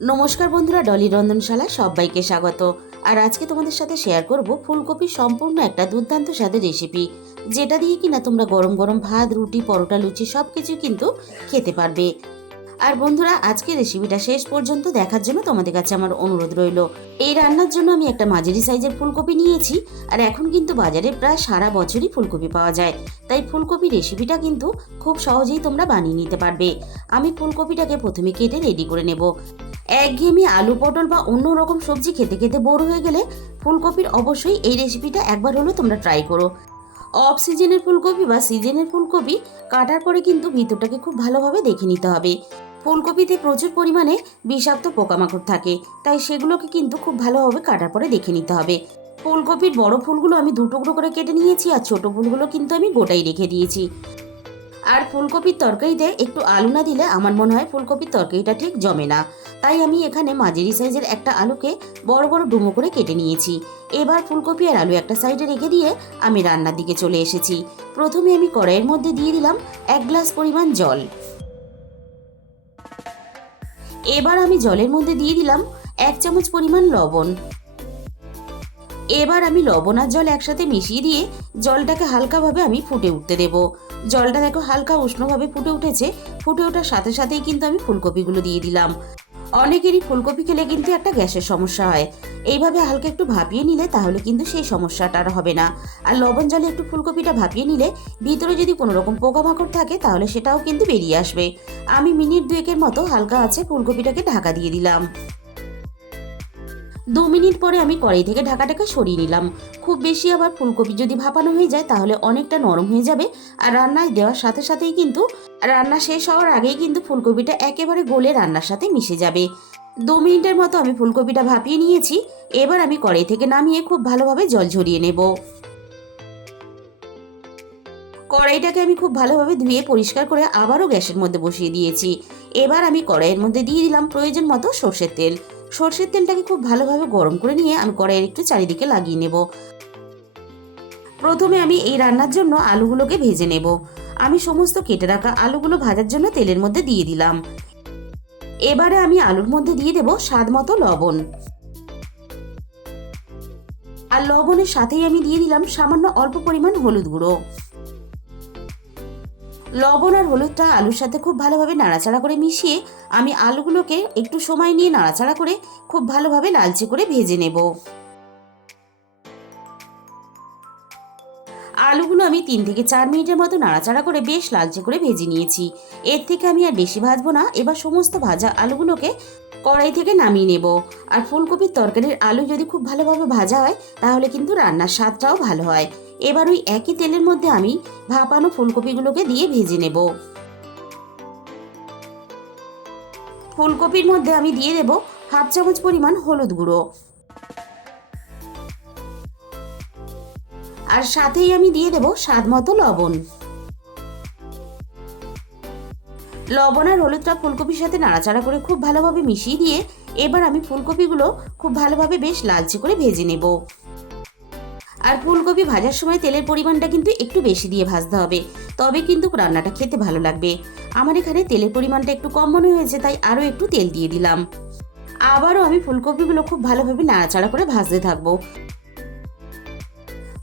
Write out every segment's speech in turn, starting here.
নমস্কার বন্ধুরা, ডলি রন্ধনশালা সবাইকে স্বাগত। আর আজকে তোমাদের সাথে শেয়ার করব ফুলকপির সম্পূর্ণ একটা দুর্দান্ত স্বাদের রেসিপি, যেটা দিয়ে কিনা তোমরা গরম গরম ভাত, রুটি, পরোটা, লুচি সব কিছু কিন্তু খেতে পারবে। আর বন্ধুরা, আজকে রেসিপিটা শেষ পর্যন্ত দেখার জন্য তোমাদের কাছে আমার অনুরোধ রইল। এই রান্নার জন্য আমি একটা মাঝারি সাইজের ফুলকপি নিয়েছি। আর এখন কিন্তু বাজারে প্রায় সারা বছরই ফুলকপি পাওয়া যায়, তাই ফুলকপি রেসিপিটা কিন্তু খুব সহজেই তোমরা বানিয়ে নিতে পারবে। আমি ফুলকপিটাকে প্রথমে কেটে রেডি করে নেব। একঘেয়েমি আলু, পটল বা অন্য রকম সবজি খেতে খেতে বোর হয়ে গেলে ফুলকপির অবশ্যই এই রেসিপিটা একবার হলেও তোমরা ট্রাই করো। অফ সিজনের ফুলকপি বা সিজনের ফুলকপি কাটার পরে কিন্তু ভিতরটাকে খুব ভালোভাবে দেখে নিতে হবে। ফুলকপিতে প্রচুর পরিমাণে বিষাক্ত পোকামাকড় থাকে, তাই সেগুলোকে কিন্তু খুব ভালোভাবে কাটার পরে দেখে নিতে হবে। ফুলকপির বড় ফুলগুলো আমি দু টুকরো করে কেটে নিয়েছি, আর ছোট ফুলগুলো কিন্তু আমি গোটাই রেখে দিয়েছি। আর ফুলকপির তরকারিতে একটু আলু না দিলে আমার মনে হয় ফুলকপির তরকারিটা ঠিক জমে না। তাই আমি এখানে মাঝারি সাইজের একটা আলুকে বড় বড় ডুমো করে কেটে নিয়েছি। এবার ফুলকপি আর আলু একটা সাইডে রেখে দিয়ে আমি রান্নার দিকে চলে এসেছি। প্রথমে আমি কড়াইয়ের মধ্যে দিয়ে দিলাম 1 গ্লাস পরিমাণ জল। এবার আমি জলের মধ্যে দিয়ে দিলাম 1 চামচ পরিমাণ লবণ। এবার আমি লবণ আর জল একসাথে মিশিয়ে দিয়ে জলটাকে হালকাভাবে আমি ফুটে উঠতে দেব। জলটা দেখো হালকা উষ্ণভাবে ফুটে উঠেছে। ফুটে ওঠার সাথে সাথেই কিন্তু আমি ফুলকপিগুলো দিয়ে দিলাম। অনেকেরই ফুলকপি খেলে কিন্তু একটা গ্যাসের সমস্যা হয়। এইভাবে হালকা একটু ভাপিয়ে নিলে তাহলে কিন্তু সেই সমস্যাটা আর হবে না। আর লবণ জলে একটু ফুলকপিটা ভাপিয়ে নিলে ভিতরে যদি কোনো রকম পোকামাকড় থাকে তাহলে সেটাও কিন্তু বেরিয়ে আসবে। আমি মিনিট 2-এর মতো হালকা আছে ফুলকপিটাকে ঢাকা দিয়ে দিলাম। 2 মিনিট পরে আমি কড়াই থেকে ঢাকাটাকে সরিয়ে নিলাম। খুব বেশি আবার ফুলকপি যদি ভাপানো হয়ে যায় তাহলে অনেকটা নরম হয়ে যাবে। আর রান্নায় দেওয়ার সাথে সাথেই কিন্তু রান্না শেষ হওয়ার আগেই কিন্তু ফুলকপিটা একেবারে গলে রান্নার সাথে মিশে যাবে। 2 মিনিটের মতো আমি ফুলকপিটা ভাপিয়ে নিয়েছি। এবার আমি কড়াই থেকে নামিয়ে খুব ভালোভাবে জল ঝরিয়ে নেব। কড়াইটাকে আমি খুব ভালোভাবে ধুয়ে পরিষ্কার করে আবারও গ্যাসের মধ্যে বসিয়ে দিয়েছি। এবার আমি কড়াইয়ের মধ্যে দিয়ে দিলাম প্রয়োজন মতো সর্ষের তেল। সর্ষের তেলটাকে খুব ভালোভাবে গরম করে নিয়ে আমি কড়াইয়ের একটু চারিদিকে লাগিয়ে নেব। প্রথমে আমি এই রান্নার জন্য আলুগুলোকে ভেজে নেব। আমি সমস্ত কেটে রাখা আলুগুলো ভাজার জন্য তেলের মধ্যে দিয়ে দিলাম। এবারে আমি আলুর মধ্যে দিয়ে দেব স্বাদ মতো লবণ। আর লবণের সাথেই আমি দিয়ে দিলাম সামান্য অল্প পরিমাণ হলুদ গুঁড়ো। লবণ আর হলুদটা আলুর সাথে খুব ভালোভাবে নাড়াচাড়া করে মিশিয়ে আমি আলুগুলোকে একটু সময় নিয়ে নাড়াচাড়া করে খুব ভালোভাবে লালচে করে ভেজে নেব। আলুগুলো আমি 3 থেকে 4 মিনিটের মতো নাড়াচাড়া করে বেশ লালচে করে ভেজে নিয়েছি। এর থেকে আমি আর বেশি ভাজবো না। এবার সমস্ত ভাজা আলুগুলোকে কড়াই থেকে নামিয়ে নেব। আর ফুলকপির তরকারির আলু যদি খুব ভালোভাবে ভাজা হয় তাহলে কিন্তু রান্নার স্বাদটাও ভালো হয়। এবার ওই একই তেলের মধ্যে আমি ভাপানো ফুলকপিগুলোকে দিয়ে ভেজে নেব। ফুলকপির মধ্যে আমি দিয়ে দেব 1/2 চামচ পরিমাণ হলুদ গুঁড়ো। আর সাথেই আমি দিয়ে দেব স্বাদ মতো লবণ। লবণ আর হলুদটা ফুলকপির সাথে নাড়াচাড়া করে খুব ভালোভাবে মিশিয়ে দিয়ে এবার আমি ফুলকপিগুলো খুব ভালোভাবে বেশ লালচে করে ভেজে নেব। আর ফুলকপি ভাজার সময় তেলের পরিমাণটা কিন্তু একটু বেশি দিয়ে ভাজতে হবে, তবে কিন্তু রান্নাটা খেতে ভালো লাগবে। আমার এখানে তেলের পরিমাণটা একটু কম মনে হয়েছে, তাই আরও একটু তেল দিয়ে দিলাম। আবারও আমি ফুলকপিগুলো খুব ভালোভাবে নাড়াচাড়া করে ভাজতে থাকবো।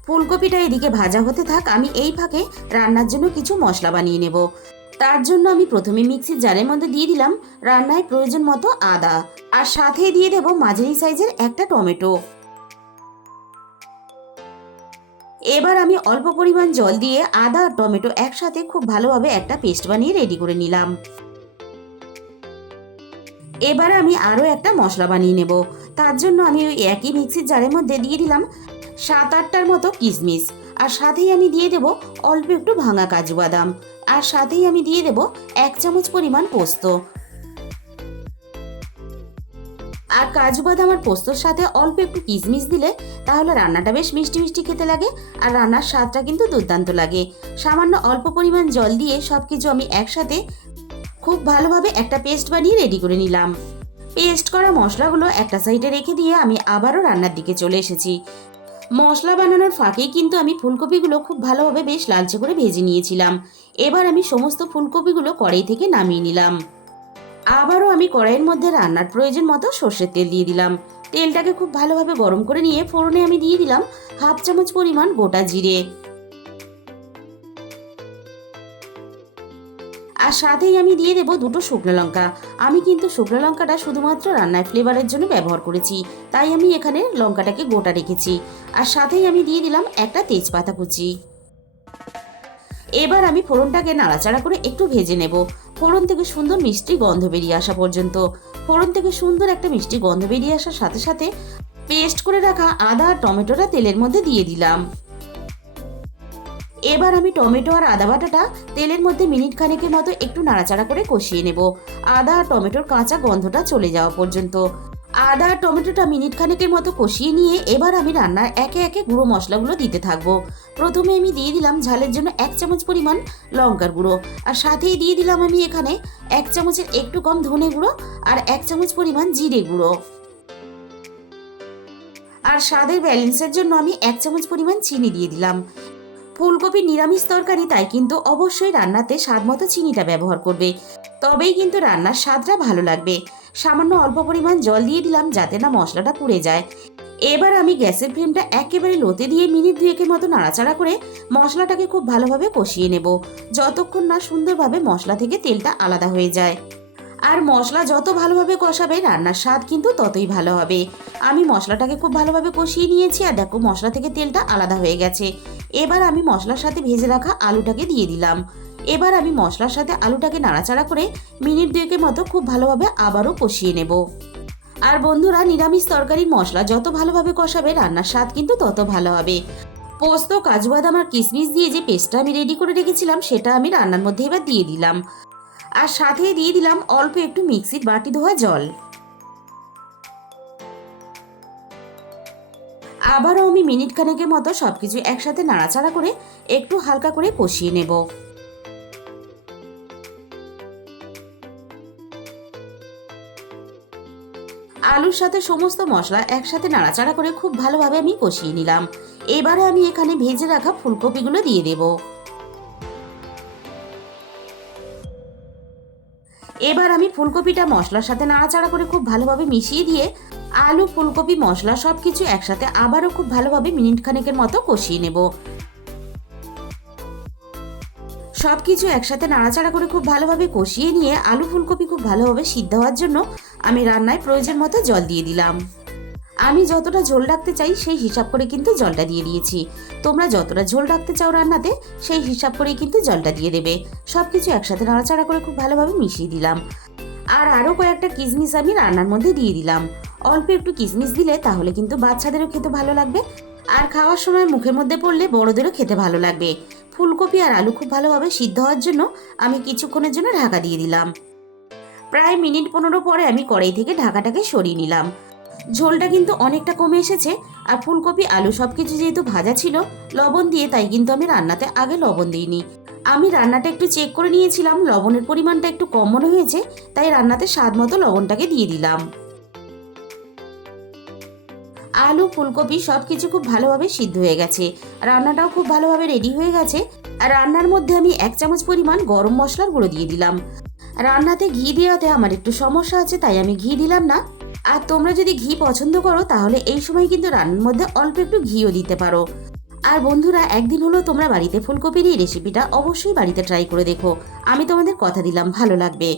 ফুলকপিটা এদিকে ভাজা হতে থাক, আমি এই ফাঁকে রান্নার জন্য কিছু মশলা বানিয়ে নেব। তার জন্য আমি প্রথমে মিক্সির জারের মধ্যে দিয়ে দিলাম রান্নায় প্রয়োজন মতো আদা, আর সাথে দিয়ে দেব মাঝারি সাইজের একটা টমেটো। এবার আমি অল্প পরিমাণ জল দিয়ে আদা আর টমেটো একসাথে খুব ভালোভাবে একটা পেস্ট বানিয়ে রেডি করে নিলাম। এবার আমি আরও একটা মশলা বানিয়ে নেব। তার জন্য আমি ওই একই মিক্সির জারের মধ্যে দিয়ে দিলাম 7-8টার মতো কিশমিশ, আর সাথেই আমি দিয়ে দেব অল্প একটু ভাঙা কাজু বাদাম, আর সাথেই আমি দিয়ে দেব 1 চামচ পরিমাণ পোস্ত। আর কাজু বাদাম আর পোস্তর সাথে অল্প একটু কিশমিশ দিলে তাহলে রান্নাটা বেশ মিষ্টি মিষ্টি খেতে লাগে, আর রান্নার স্বাদটা কিন্তু দুর্দান্ত লাগে। সামান্য অল্প পরিমাণ জল দিয়ে সবকিছু আমি একসাথে খুব ভালোভাবে একটা পেস্ট বানিয়ে রেডি করে নিলাম। পেস্ট করা মশলাগুলো একটা সাইডে রেখে দিয়ে আমি আবারও রান্নার দিকে চলে এসেছি। মশলা বানানোর ফাঁকেই কিন্তু আমি ফুলকপিগুলো খুব ভালোভাবে বেশ লালচে করে ভেজে নিয়েছিলাম। এবার আমি সমস্ত ফুলকপিগুলো কড়াই থেকে নামিয়ে নিলাম। আবারও আমি কড়াইয়ের মধ্যে রান্নার প্রয়োজন মতো সর্ষের তেল দিয়ে দিলাম। তেলটাকে খুব ভালোভাবে গরম করে নিয়ে ফোড়নে আমি দিয়ে দিলাম হাফ চামচ পরিমাণ গোটা জিরে, আর সাথেই আমি দিয়ে দেবো দুটো শুকনো লঙ্কা। আমি কিন্তু শুকনো লঙ্কাটা শুধুমাত্র রান্নায় ফ্লেভারের জন্য ব্যবহার করেছি, তাই আমি এখানে লঙ্কাটাকে গোটা রেখেছি। আর সাথেই আমি দিয়ে দিলাম একটা তেজপাতা কুচি। এবার আমি ফোড়নটাকে নাড়াচাড়া করে একটু ভেজে নেব, ফোড়ন থেকে সুন্দর মিষ্টি গন্ধ বেরিয়ে আসা পর্যন্ত। ফোড়ন থেকে সুন্দর একটা মিষ্টি গন্ধ বেরিয়ে আসার সাথে সাথে পেস্ট করে রাখা আদা আর টমেটোটা তেলের মধ্যে দিয়ে দিলাম। এবার আমি টমেটো আর আদা বাটাটা তেলের মধ্যে মিনিট খানেকের মতো একটু নাড়াচাড়া করে কষিয়ে নেব, আদা আর টমেটোর কাঁচা গন্ধটা চলে যাওয়া পর্যন্ত। আদা আর টমেটোটা মিনিট খানেকের মতো কষিয়ে নিয়ে এবার আমি রান্নার একে একে গুঁড়ো মশলাগুলো দিতে থাকবো। প্রথমে আমি দিয়ে দিলাম ঝালের জন্য 1 চামচ পরিমাণ লঙ্কার গুঁড়ো, আর সাথেই দিয়ে দিলাম আমি এখানে 1 চামচের একটু কম ধনে গুঁড়ো আর 1 চামচ পরিমাণ জিরে গুঁড়ো। আর স্বাদের ব্যালেন্সের জন্য আমি 1 চামচ পরিমাণ চিনি দিয়ে দিলাম। ফুলকপি নিরামিষ তরকারি, তাই কিন্তু অবশ্যই রান্নাতে স্বাদ মতো চিনিটা ব্যবহার করবে, তবেই কিন্তু রান্নার স্বাদটা ভালো লাগবে। সামান্য অল্প পরিমাণ জল দিয়ে দিলাম যাতে না মশলাটা পুড়ে যায়। এবার আমি গ্যাসের ফ্লেমটা একেবারে লোতে দিয়ে মিনিট 2 মতো নাড়াচাড়া করে মশলাটাকে খুব ভালোভাবে কষিয়ে নেব, যতক্ষণ না সুন্দরভাবে মশলা থেকে তেলটা আলাদা হয়ে যায়। আর মশলা যত ভালোভাবে কষাবে রান্নার স্বাদ কিন্তু ততই ভালো হবে। আমি মশলাটাকে খুব ভালোভাবে কষিয়ে নিয়েছি, আর দেখো মশলা থেকে তেলটা আলাদা হয়ে গেছে। এবার আমি মশলার সাথে ভেজে রাখা আলুটাকে দিয়ে দিলাম। এবার আমি মশলার সাথে আলুটাকে নাড়াচাড়া করে মিনিট 2 মতো খুব ভালোভাবে আবারও কষিয়ে নেব। আর বন্ধুরা, নিরামিষ তরকারির মশলা যত ভালোভাবে কষাবে রান্নার স্বাদ কিন্তু তত ভালো হবে। পোস্ত, কাজু বাদাম আর কিশমিশ দিয়ে যে পেস্টটা আমি রেডি করে রেখেছিলাম সেটা আমি রান্নার মধ্যে এবার দিয়ে দিলাম, আর সাথে দিয়ে দিলাম অল্প একটু মিক্সির বাটি ধোয়া জল। আবারও আমি মিনিট খানেকের মতো সবকিছু একসাথে নাড়াচাড়া করে একটু হালকা করে কষিয়ে নেব। আলুর সাথে সমস্ত মশলা একসাথে নাড়াচাড়া করে খুব ভালোভাবে আমি কষিয়ে নিলাম। এবারে আমি এখানে ভেজে রাখা ফুলকপিগুলো দিয়ে দেব। এবার আমি ফুলকপিটা মশলার সাথে নাড়াচাড়া করে খুব ভালোভাবে মিশিয়ে দিয়ে আলু, ফুলকপি, মশলা সবকিছু একসাথে আবারও খুব ভালোভাবে মিনিট খানেকের মতো কষিয়ে নেব। সবকিছু একসাথে নাড়াচাড়া করে খুব ভালোভাবে কষিয়ে নিয়ে আলু, ফুলকপি খুব ভালোভাবে সিদ্ধ হওয়ার জন্য আমি রান্নায় প্রয়োজন মতো জল দিয়ে দিলাম। আমি যতটা ঝোল রাখতে চাই সেই হিসাব করে কিন্তু জলটা দিয়ে দিয়েছি। তোমরা যতটা ঝোল রাখতে চাও রান্নাতে সেই হিসাব করেই কিন্তু জলটা দিয়ে দেবে। সবকিছু একসাথে নাড়াচাড়া করে খুব ভালোভাবে মিশিয়ে দিলাম। আর আরও কয়েকটা কিশমিশ আমি রান্নার মধ্যে দিয়ে দিলাম। অল্প একটু কিশমিশ দিলে তাহলে কিন্তু বাচ্চাদেরও খেতে ভালো লাগবে, আর খাওয়ার সময় মুখের মধ্যে পড়লে বড়দেরও খেতে ভালো লাগবে। ফুলকপি আর আলু খুব ভালোভাবে সিদ্ধ হওয়ার জন্য আমি কিছুক্ষণের জন্য ঢাকা দিয়ে দিলাম। প্রায় মিনিট 15 পরে আমি কড়াই থেকে ঢাকাটাকে সরিয়ে নিলাম। ঝোলটা কিন্তু অনেকটা কমে এসেছে, আর ফুলকপি, আলু সবকিছু যেহেতু ভাজা ছিল লবণ দিয়ে, তাই কিন্তু আমি রান্নাতে আগে লবণ দিইনি। আমি রান্নাটা একটু চেক করে নিয়েছিলাম, লবণের পরিমাণটা একটু কম মনে হয়েছে, তাই রান্নাতে স্বাদ মতো লবণটাকে দিয়ে দিলাম। আলু, ফুলকপি সবকিছু খুব ভালোভাবে সিদ্ধ হয়ে গেছে, রান্নাটাও খুব ভালোভাবে রেডি হয়ে গেছে। আর রান্নার মধ্যে আমি 1 চামচ পরিমাণ গরম মশলার গুঁড়ো দিয়ে দিলাম। রান্নাতে ঘি দেওয়াতে আমার একটু সমস্যা আছে, তাই আমি ঘি দিলাম না। আর তোমরা যদি ঘি পছন্দ করো তাহলে এই সময় কিন্তু রান্নার মধ্যে অল্প একটু ঘিও দিতে পারো। আর বন্ধুরা, একদিন হলো তোমরা বাড়িতে ফুলকপির এই রেসিপিটা অবশ্যই বাড়িতে ট্রাই করে দেখো, আমি তোমাদের কথা দিলাম ভালো লাগবে।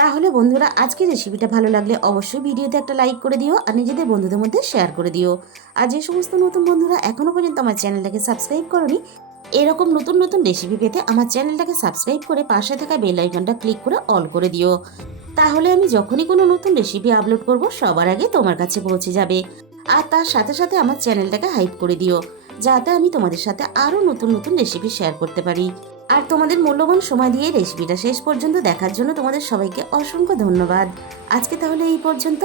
তাহলে বন্ধুরা, আজকের রেসিপিটা ভালো লাগলে অবশ্যই ভিডিওতে একটা লাইক করে দিও, আর নিজেদের বন্ধুদের মধ্যে শেয়ার করে দিও। আর যে সমস্ত নতুন বন্ধুরা এখনো পর্যন্ত আমার চ্যানেলটাকে সাবস্ক্রাইব করোনি, এরকম নতুন নতুন রেসিপি পেতে আমার চ্যানেলটাকে সাবস্ক্রাইব করে পাশে থাকা বেল আইকনটা ক্লিক করে অল করে দিও। তাহলে আমি যখনই কোনো নতুন রেসিপি আপলোড করব সবার আগে তোমার কাছে পৌঁছে যাবে। আর তার সাথে সাথে আমার চ্যানেলটাকে হাইপ করে দিও, যাতে আমি তোমাদের সাথে আরও নতুন নতুন রেসিপি শেয়ার করতে পারি। আর তোমাদের মূল্যবান সময় দিয়ে রেসিপিটা শেষ পর্যন্ত দেখার জন্য তোমাদের সবাইকে অসংখ্য ধন্যবাদ। আজকে তাহলে এই পর্যন্ত।